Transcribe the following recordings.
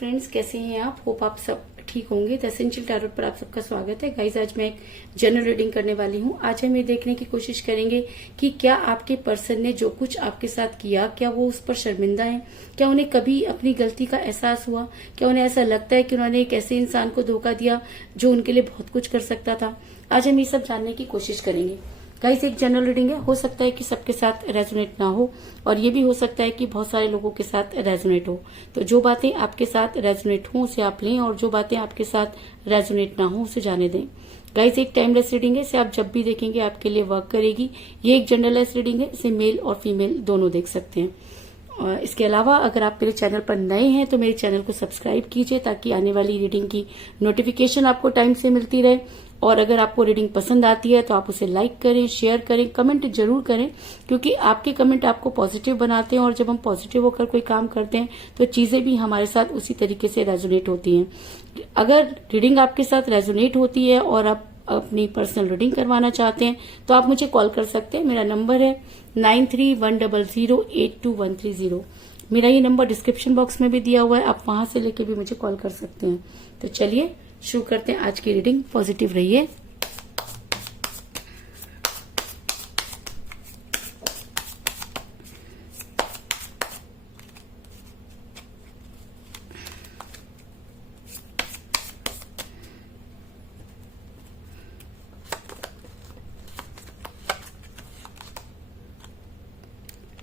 Friends, कैसे हैं आप? होप आप सब ठीक होंगे। द एसेंशियल टैरोट पर आप सबका स्वागत है। गाइज, आज मैं एक जनरल रीडिंग करने वाली हूँ। आज हम ये देखने की कोशिश करेंगे कि क्या आपके पर्सन ने जो कुछ आपके साथ किया, क्या वो उस पर शर्मिंदा है? क्या उन्हें कभी अपनी गलती का एहसास हुआ? क्या उन्हें ऐसा लगता है कि उन्होंने एक ऐसे इंसान को धोखा दिया जो उनके लिए बहुत कुछ कर सकता था? आज हम ये सब जानने की कोशिश करेंगे। गाइस, एक जनरल रीडिंग है, हो सकता है कि सबके साथ रेजोनेट ना हो और ये भी हो सकता है कि बहुत सारे लोगों के साथ रेजोनेट हो। तो जो बातें आपके साथ रेजोनेट हो उसे आप लें और जो बातें आपके साथ रेजोनेट ना हो उसे जाने दें। गाइस, एक टाइमलेस रीडिंग है, इसे आप जब भी देखेंगे आपके लिए वर्क करेगी। ये एक जनरलाइज रीडिंग है, इसे मेल और फीमेल दोनों देख सकते हैं। इसके अलावा अगर आप मेरे चैनल पर नए हैं तो मेरे चैनल को सब्सक्राइब कीजिए ताकि आने वाली रीडिंग की नोटिफिकेशन आपको टाइम से मिलती रहे। और अगर आपको रीडिंग पसंद आती है तो आप उसे लाइक करें, शेयर करें, कमेंट जरूर करें, क्योंकि आपके कमेंट आपको पॉजिटिव बनाते हैं और जब हम पॉजिटिव होकर कोई काम करते हैं तो चीजें भी हमारे साथ उसी तरीके से रेजोनेट होती हैं। अगर रीडिंग आपके साथ रेजोनेट होती है और आप अपनी पर्सनल रीडिंग करवाना चाहते हैं तो आप मुझे कॉल कर सकते हैं। मेरा नंबर है 9310082130। मेरा ये नंबर डिस्क्रिप्शन बॉक्स में भी दिया हुआ है, आप वहां से लेके भी मुझे कॉल कर सकते हैं। तो चलिए शुरू करते हैं आज की रीडिंग। पॉजिटिव रहिए।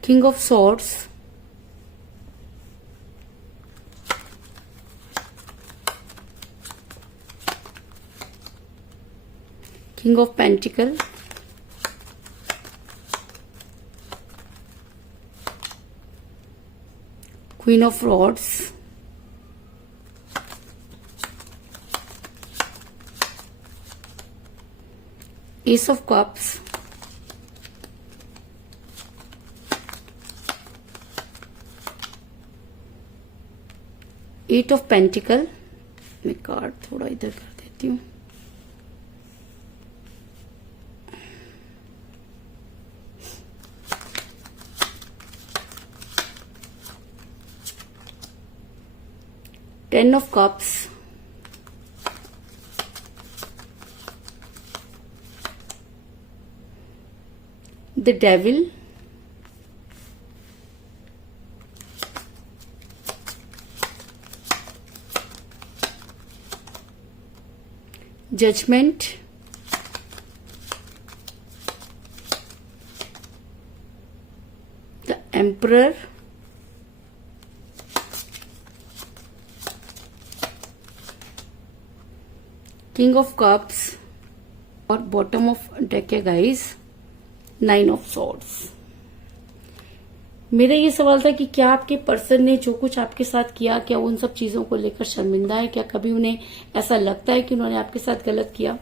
King of Swords, King of Pentacles, Queen of Swords, Ace of Cups, eight of pentacle. मैं कार्ड थोड़ा इधर कर देती हूँ। Ten of cups, the devil, judgement, the emperor, king of cups और बॉटम ऑफ डेक है guys, nine of swords. मेरा ये सवाल था कि क्या आपके पर्सन ने जो कुछ आपके साथ किया, क्या उन सब चीजों को लेकर शर्मिंदा है? क्या कभी उन्हें ऐसा लगता है कि उन्होंने आपके साथ गलत किया?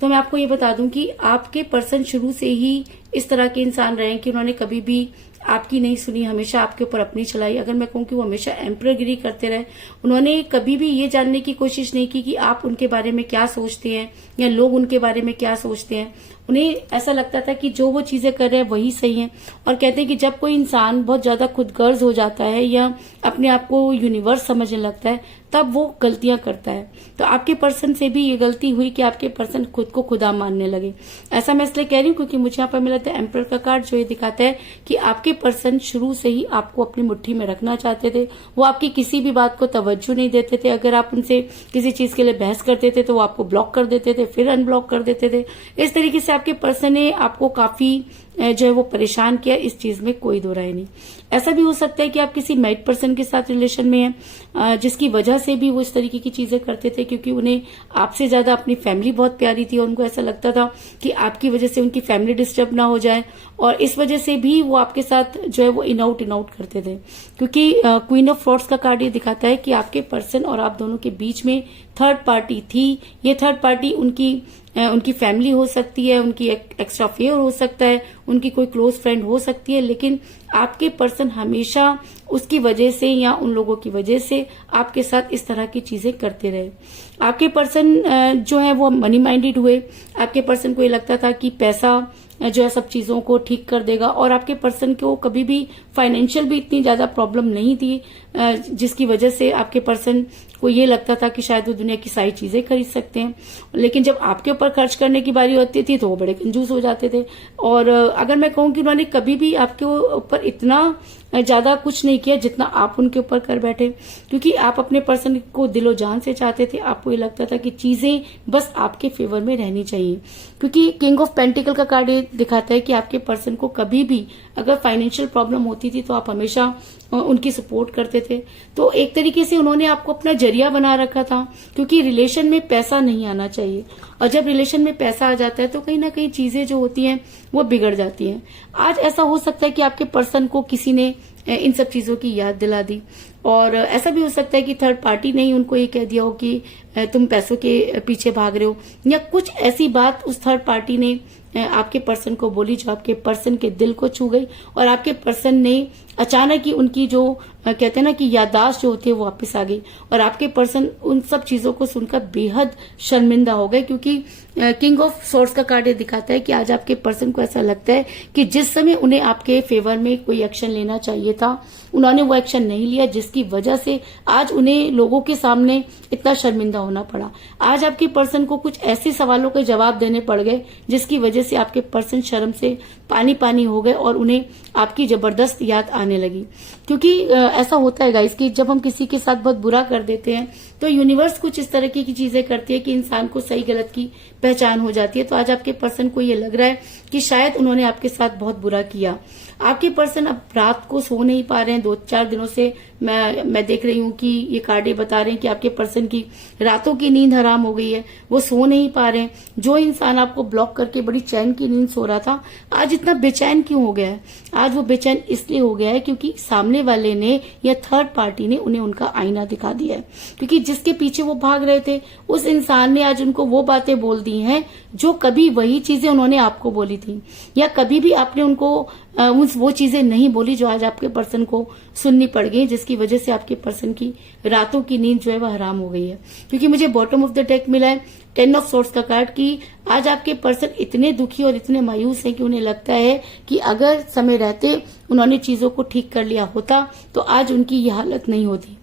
तो मैं आपको ये बता दूं कि आपके पर्सन शुरू से ही इस तरह के इंसान रहे हैं कि उन्होंने कभी भी आपकी नहीं सुनी, हमेशा आपके ऊपर अपनी चलाई। अगर मैं कहूं कि वो हमेशा एम्परगिरी करते रहे, उन्होंने कभी भी ये जानने की कोशिश नहीं की कि आप उनके बारे में क्या सोचते हैं या लोग उनके बारे में क्या सोचते हैं। उन्हें ऐसा लगता था कि जो वो चीजें कर रहे हैं वही सही है। और कहते हैं कि जब कोई इंसान बहुत ज्यादा खुदगर्ज हो जाता है या अपने आप को यूनिवर्स समझने लगता है तब वो गलतियां करता है। तो आपके पर्सन से भी ये गलती हुई कि आपके पर्सन खुद को खुदा मानने लगे। ऐसा मैं इसलिए कह रही हूँ क्योंकि मुझे यहाँ पर मिला था एम्परर का कार्ड, जो ये दिखाता है कि आपके पर्सन शुरू से ही आपको अपनी मुट्ठी में रखना चाहते थे। वो आपकी किसी भी बात को तवज्जो नहीं देते थे। अगर आप उनसे किसी चीज के लिए बहस करते थे तो वो आपको ब्लॉक कर देते थे, फिर अनब्लॉक कर देते थे। इस तरीके से आपके पर्सन ने आपको काफी जो है वो परेशान किया। इस चीज में कोई दो राय नहीं। ऐसा भी हो सकता है कि आप किसी मैरिड पर्सन के साथ रिलेशन में हैं जिसकी वजह से भी वो इस तरीके की चीजें करते थे, क्योंकि उन्हें आपसे ज्यादा अपनी फैमिली बहुत प्यारी थी और उनको ऐसा लगता था कि आपकी वजह से उनकी फैमिली डिस्टर्ब ना हो जाए। और इस वजह से भी वो आपके साथ जो है वो इन आउट करते थे, क्योंकि क्वीन ऑफ सॉर्ड्स का कार्ड ये दिखाता है कि आपके पर्सन और आप दोनों के बीच में थर्ड पार्टी थी। ये थर्ड पार्टी उनकी फैमिली हो सकती है, उनकी एक्स्ट्रा फेयर हो सकता है, उनकी कोई क्लोज फ्रेंड हो सकती है, लेकिन आपके पर्सन हमेशा उसकी वजह से या उन लोगों की वजह से आपके साथ इस तरह की चीजें करते रहे। आपके पर्सन जो है वो मनी माइंडेड हुए। आपके पर्सन को ये लगता था कि पैसा जो है सब चीजों को ठीक कर देगा, और आपके पर्सन को कभी भी फाइनेंशियल भी इतनी ज्यादा प्रॉब्लम नहीं थी, जिसकी वजह से आपके पर्सन को ये लगता था कि शायद वो दुनिया की सारी चीजें खरीद सकते हैं। लेकिन जब आपके ऊपर खर्च करने की बारी होती थी तो वो बड़े कंजूस हो जाते थे। और अगर मैं कहूँ कि उन्होंने कभी भी आपके ऊपर इतना ज्यादा कुछ नहीं किया जितना आप उनके ऊपर कर बैठे, क्योंकि आप अपने पर्सन को दिलो जान से चाहते थे। आपको ये लगता था कि चीजें बस आपके फेवर में रहनी चाहिए, क्योंकि किंग ऑफ पेंटिकल का कार्ड ये दिखाता है कि आपके पर्सन को कभी भी अगर फाइनेंशियल प्रॉब्लम होती थी तो आप हमेशा उनकी सपोर्ट करते थे। तो एक तरीके से उन्होंने आपको अपना जरिया बना रखा था, क्योंकि रिलेशन में पैसा नहीं आना चाहिए, और जब रिलेशन में पैसा आ जाता है तो कहीं ना कहीं चीजें जो होती हैं वो बिगड़ जाती हैं। आज ऐसा हो सकता है कि आपके पर्सन को किसी ने इन सब चीजों की याद दिला दी, और ऐसा भी हो सकता है कि थर्ड पार्टी ने ही उनको ये कह दिया हो कि तुम पैसों के पीछे भाग रहे हो, या कुछ ऐसी बात उस थर्ड पार्टी ने आपके पर्सन को बोली जो आपके पर्सन के दिल को छू गई, और आपके पर्सन ने अचानक ही उनकी जो कहते हैं ना कि याददाश्त जो होती है वो वापस आ गई, और आपके पर्सन उन सब चीजों को सुनकर बेहद शर्मिंदा हो गए। क्योंकि किंग ऑफ सोर्ड्स का कार्ड ये दिखाता है कि आज आपके पर्सन को ऐसा लगता है कि जिस समय उन्हें आपके फेवर में कोई एक्शन लेना चाहिए था उन्होंने वो एक्शन नहीं लिया, जिसकी वजह से आज उन्हें लोगों के सामने इतना शर्मिंदा होना पड़ा। आज आपके पर्सन को कुछ ऐसे सवालों के जवाब देने पड़ गए जिसकी वजह से आपके पर्सन शर्म से पानी पानी हो गए, और उन्हें आपकी जबरदस्त याद आने लगी। क्योंकि ऐसा होता है गाइस कि जब हम किसी के साथ बहुत बुरा कर देते हैं तो यूनिवर्स कुछ इस तरह की चीजें करती है कि इंसान को सही गलत की पहचान हो जाती है। तो आज आपके पर्सन को ये लग रहा है कि शायद उन्होंने आपके साथ बहुत बुरा किया। आपके पर्सन अब रात को सो नहीं पा रहे हैं। 2-4 दिनों से मैं देख रही हूँ कि ये कार्डे बता रहे हैं कि आपके पर्सन की रातों की नींद हराम हो गई है, वो सो नहीं पा रहे हैं। जो इंसान आपको ब्लॉक करके बड़ी चैन की नींद सो रहा था आज इतना बेचैन क्यों हो गया है? आज वो बेचैन इसलिए हो गया है क्योंकि सामने वाले ने या थर्ड पार्टी ने उन्हें उनका आईना दिखा दिया है। क्योंकि जिसके पीछे वो भाग रहे थे उस इंसान ने आज उनको वो बातें बोल दी हैं जो कभी वही चीजें उन्होंने आपको बोली थी, या कभी भी आपने उनको वो चीजें नहीं बोली जो आज आपके पर्सन को सुननी पड़ गई, जिसकी वजह से आपके पर्सन की रातों की नींद जो है वह हराम हो गई है। क्योंकि मुझे बॉटम ऑफ द डेक मिला है 10 ऑफ सोर्ड्स का कार्ड कि आज आपके पर्सन इतने दुखी और इतने मायूस हैं कि उन्हें लगता है कि अगर समय रहते उन्होंने चीजों को ठीक कर लिया होता तो आज उनकी यह हालत नहीं होती।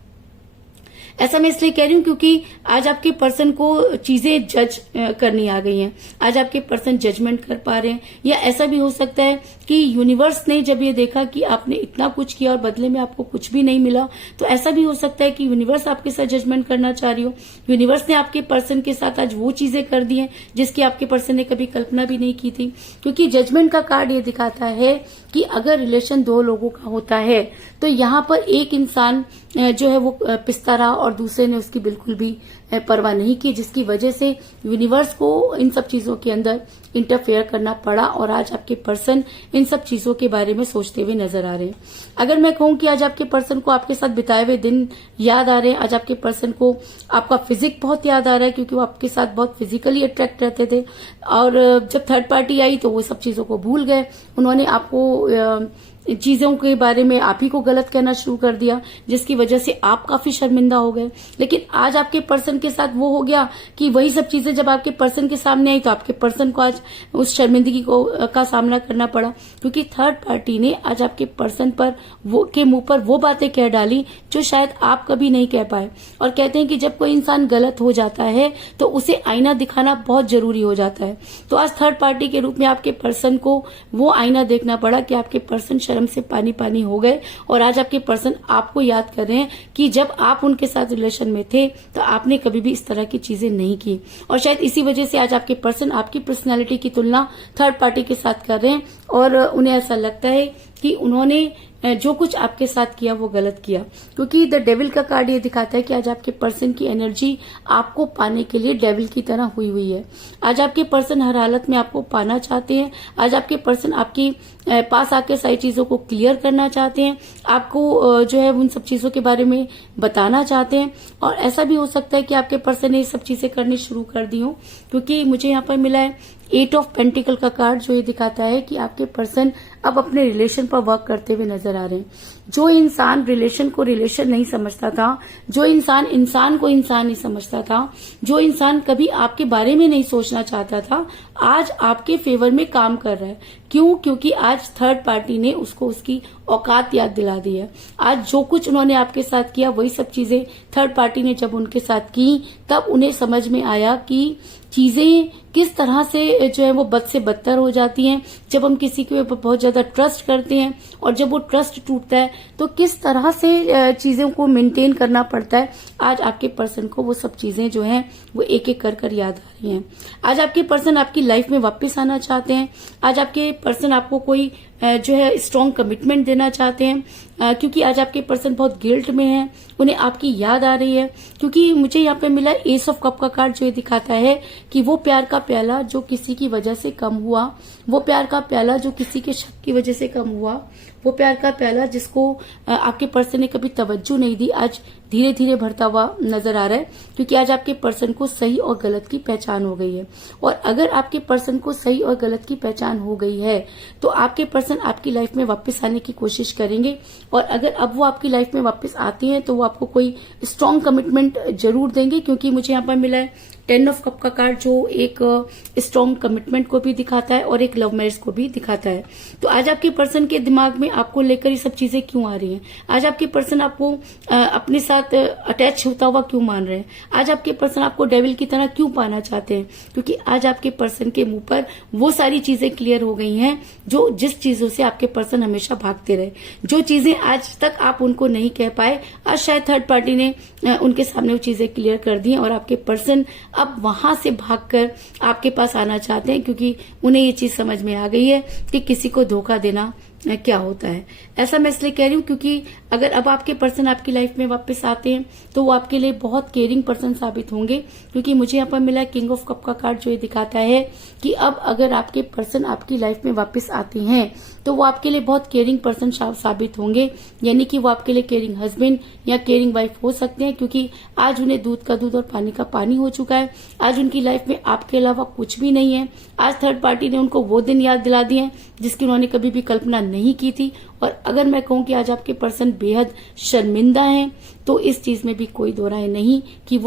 ऐसा मैं इसलिए कह रही हूँ क्योंकि आज आपके पर्सन को चीजें जज करनी आ गई हैं। आज आपके पर्सन जजमेंट कर पा रहे हैं, या ऐसा भी हो सकता है कि यूनिवर्स ने जब ये देखा कि आपने इतना कुछ किया और बदले में आपको कुछ भी नहीं मिला, तो ऐसा भी हो सकता है कि यूनिवर्स आपके साथ जजमेंट करना चाह रही हो। यूनिवर्स ने आपके पर्सन के साथ आज वो चीजें कर दी हैं जिसकी आपके पर्सन ने कभी कल्पना भी नहीं की थी। क्योंकि जजमेंट का कार्ड ये दिखाता है कि अगर रिलेशन 2 लोगों का होता है तो यहाँ पर एक इंसान जो है वो पिसता रहा और दूसरे ने उसकी बिल्कुल भी परवाह नहीं की, जिसकी वजह से यूनिवर्स को इन सब चीजों के अंदर इंटरफेयर करना पड़ा, और आज आपके पर्सन इन सब चीजों के बारे में सोचते हुए नजर आ रहे हैं। अगर मैं कहूँ कि आज आपके पर्सन को आपके साथ बिताए हुए दिन याद आ रहे हैं, आज आपके पर्सन को आपका फिजिक बहुत याद आ रहा है क्योंकि वो आपके साथ बहुत फिजिकली अट्रैक्ट रहते थे, और जब थर्ड पार्टी आई तो वो सब चीजों को भूल गए। उन्होंने आपको चीजों के बारे में आप ही को गलत कहना शुरू कर दिया, जिसकी वजह से आप काफी शर्मिंदा हो गए। लेकिन आज आपके पर्सन के साथ वो हो गया कि वही सब चीजें जब आपके पर्सन के सामने आई तो आपके पर्सन को आज उस शर्मिंदगी का सामना करना पड़ा, क्योंकि थर्ड पार्टी ने आज आपके पर्सन पर के मुंह पर वो बातें कह डाली जो शायद आप कभी नहीं कह पाए। और कहते हैं कि जब कोई इंसान गलत हो जाता है तो उसे आईना दिखाना बहुत जरूरी हो जाता है। तो आज थर्ड पार्टी के रूप में आपके पर्सन को वो आईना देखना पड़ा कि आपके पर्सन शर्म से पानी पानी हो गए, और आज आपके पर्सन आपको याद कर रहे हैं कि जब आप उनके साथ रिलेशन में थे तो आपने कभी भी इस तरह की चीजें नहीं की, और शायद इसी वजह से आज आपके पर्सन आपकी पर्सनालिटी की तुलना थर्ड पार्टी के साथ कर रहे हैं, और उन्हें ऐसा लगता है कि उन्होंने जो कुछ आपके साथ किया वो गलत किया। क्योंकि द डेविल का कार्ड ये दिखाता है कि आज आपके पर्सन की एनर्जी आपको पाने के लिए डेविल की तरह हुई हुई है। आज आपके पर्सन हर हालत में आपको पाना चाहते हैं। आज आपके पर्सन आपकी पास आके सारी चीजों को क्लियर करना चाहते हैं, आपको जो है उन सब चीजों के बारे में बताना चाहते हैं। और ऐसा भी हो सकता है कि आपके पर्सन ने ये सब चीजें करनी शुरू कर दी हो, क्योंकि मुझे यहाँ पर मिला है 8 ऑफ पेंटिकल का कार्ड जो ये दिखाता है कि आपके पर्सन अब अपने रिलेशन पर वर्क करते हुए नजर आ रहे हैं। जो इंसान रिलेशन को रिलेशन नहीं समझता था, जो इंसान इंसान को इंसान नहीं समझता था, जो इंसान कभी आपके बारे में नहीं सोचना चाहता था, आज आपके फेवर में काम कर रहा है। क्यों? क्योंकि आज थर्ड पार्टी ने उसको उसकी औकात याद दिला दी है। आज जो कुछ उन्होंने आपके साथ किया वही सब चीजें थर्ड पार्टी ने जब उनके साथ की, तब उन्हें समझ में आया कि चीजें किस तरह से जो है वो बद से बदतर हो जाती हैं जब हम किसी के ऊपर बहुत ज्यादा ट्रस्ट करते हैं, और जब वो ट्रस्ट टूटता है तो किस तरह से चीजों को मेंटेन करना पड़ता है। आज आपके पर्सन को वो सब चीजें जो हैं वो एक एक कर याद आ रही हैं। आज आपके पर्सन आपकी लाइफ में वापस आना चाहते हैं। आज आपके पर्सन आपको कोई जो है स्ट्रॉन्ग कमिटमेंट देना चाहते हैं, क्योंकि आज आपके पर्सन बहुत गिल्ट में है, उन्हें आपकी याद आ रही है। क्योंकि मुझे यहाँ पे मिला एस ऑफ कप का कार्ड, जो ये दिखाता है कि वो प्यार का प्याला जो किसी की वजह से कम हुआ, वो प्यार का प्याला जो किसी के शक की वजह से कम हुआ, वो प्यार का प्याला जिसको आपके पर्सन ने कभी तवज्जो नहीं दी, आज धीरे धीरे भरता हुआ नजर आ रहा है। क्योंकि आज आपके पर्सन को सही और गलत की पहचान हो गई है। और अगर आपके पर्सन को सही और गलत की पहचान हो गई है तो आपके पर्सन आपकी लाइफ में वापस आने की कोशिश करेंगे। और अगर अब वो आपकी लाइफ में वापस आती हैं तो वो आपको कोई स्ट्रॉन्ग कमिटमेंट जरूर देंगे। क्योंकि मुझे यहाँ पर मिला है 10 ऑफ कप का कार्ड, जो एक स्ट्रॉन्ग कमिटमेंट को भी दिखाता है और एक लव मैरिज को भी दिखाता है। तो आज आपके पर्सन के दिमाग में आपको लेकर ये सब चीजें क्यों आ रही हैं? आज आपके पर्सन आपको अपने साथ अटैच होता हुआ क्यों मान रहे हैं? आज आपके पर्सन आपको डेविल की तरह क्यों पाना चाहते हैं? क्योंकि आज आपके पर्सन के मुंह पर वो सारी चीजें क्लियर हो गई हैं जो जिस चीजों से आपके पर्सन हमेशा भागते रहे, जो चीजें आज तक आप उनको नहीं कह पाए, आज शायद थर्ड पार्टी ने उनके सामने वो चीजें क्लियर कर दी हैं। और आपके पर्सन अब वहां से भागकर आपके पास आना चाहते हैं, क्योंकि उन्हें ये चीज समझ में आ गई है कि किसी को धोखा देना क्या होता है। ऐसा मैं इसलिए कह रही हूँ क्योंकि अगर अब आपके पर्सन आपकी लाइफ में वापस आते हैं तो वो आपके लिए बहुत केयरिंग पर्सन साबित होंगे। क्योंकि मुझे यहाँ पर मिला किंग ऑफ कप का कार्ड, जो ये दिखाता है कि अब अगर आपके पर्सन आपकी लाइफ में वापस आते हैं तो वो आपके लिए बहुत केयरिंग पर्सन साबित होंगे। यानी कि वो आपके लिए केयरिंग हस्बैंड या केयरिंग वाइफ हो सकते हैं, क्योंकि आज उन्हें दूध का दूध और पानी का पानी हो चुका है। आज उनकी लाइफ में आपके अलावा कुछ भी नहीं है। आज थर्ड पार्टी ने उनको वो दिन याद दिला दिए जिसकी उन्होंने कभी भी कल्पना नहीं की थी। और अगर मैं कहूं कि आज आपके पर्सन बेहद शर्मिंदा हैं, तो इस चीज में भी कोई दो राय नहीं कि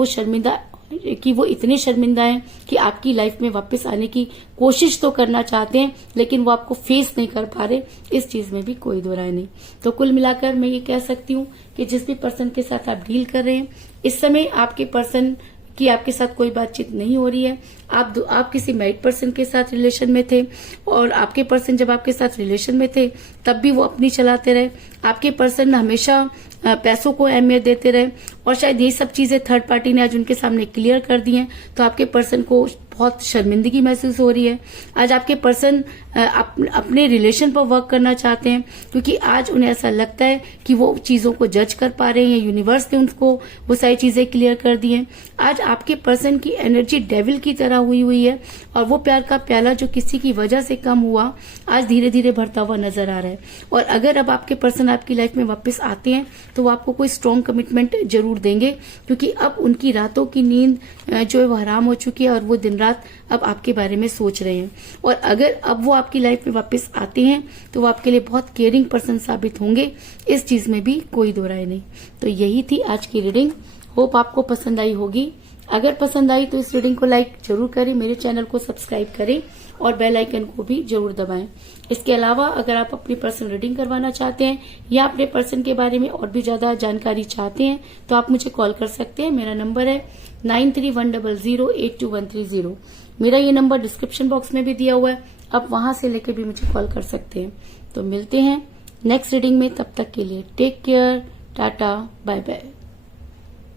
वो इतने शर्मिंदा हैं कि आपकी लाइफ में वापस आने की कोशिश तो करना चाहते हैं, लेकिन वो आपको फेस नहीं कर पा रहे। इस चीज में भी कोई दो राय नहीं। तो कुल मिलाकर मैं ये कह सकती हूँ कि जिस भी पर्सन के साथ आप डील कर रहे हैं, इस समय आपके पर्सन कि आपके साथ कोई बातचीत नहीं हो रही है। आप किसी मैरिड पर्सन के साथ रिलेशन में थे, और आपके पर्सन जब आपके साथ रिलेशन में थे तब भी वो अपनी चलाते रहे। आपके पर्सन हमेशा पैसों को अहमियत देते रहे, और शायद ये सब चीजें थर्ड पार्टी ने आज उनके सामने क्लियर कर दी हैं। तो आपके पर्सन को बहुत शर्मिंदगी महसूस हो रही है। आज आपके पर्सन अपने रिलेशन पर वर्क करना चाहते हैं, क्योंकि आज उन्हें ऐसा लगता है कि वो चीजों को जज कर पा रहे हैं। यूनिवर्स ने उनको वो सारी चीजें क्लियर कर दी हैं। आज आपके पर्सन की एनर्जी डेविल की तरह हुई है, और वो प्यार का प्याला जो किसी की वजह से कम हुआ, आज धीरे धीरे भरता हुआ नजर आ रहा है। और अगर अब आपके पर्सन आपकी लाइफ में वापस आते हैं तो वो आपको कोई स्ट्रॉन्ग कमिटमेंट जरूर देंगे, क्योंकि अब उनकी रातों की नींद जो है वो हराम हो चुकी है, और वो दिन रात अब आपके बारे में सोच रहे हैं। और अगर अब वो आपकी लाइफ में वापस आते हैं तो वो आपके लिए बहुत केयरिंग पर्सन साबित होंगे। इस चीज में भी कोई दो राय नहीं। तो यही थी आज की रीडिंग। होप आपको पसंद आई होगी। अगर पसंद आई तो इस रीडिंग को लाइक जरूर करें, मेरे चैनल को सब्सक्राइब करें और बेल आइकन को भी जरूर दबाएं। इसके अलावा अगर आप अपनी पर्सनल रीडिंग करवाना चाहते हैं या अपने पर्सन के बारे में और भी ज्यादा जानकारी चाहते हैं तो आप मुझे कॉल कर सकते हैं। मेरा नंबर है 9310082130। मेरा ये नंबर डिस्क्रिप्शन बॉक्स में भी दिया हुआ है, आप वहां से लेकर भी मुझे कॉल कर सकते हैं। तो मिलते हैं नेक्स्ट रीडिंग में, तब तक के लिए take care, tata, bye bye.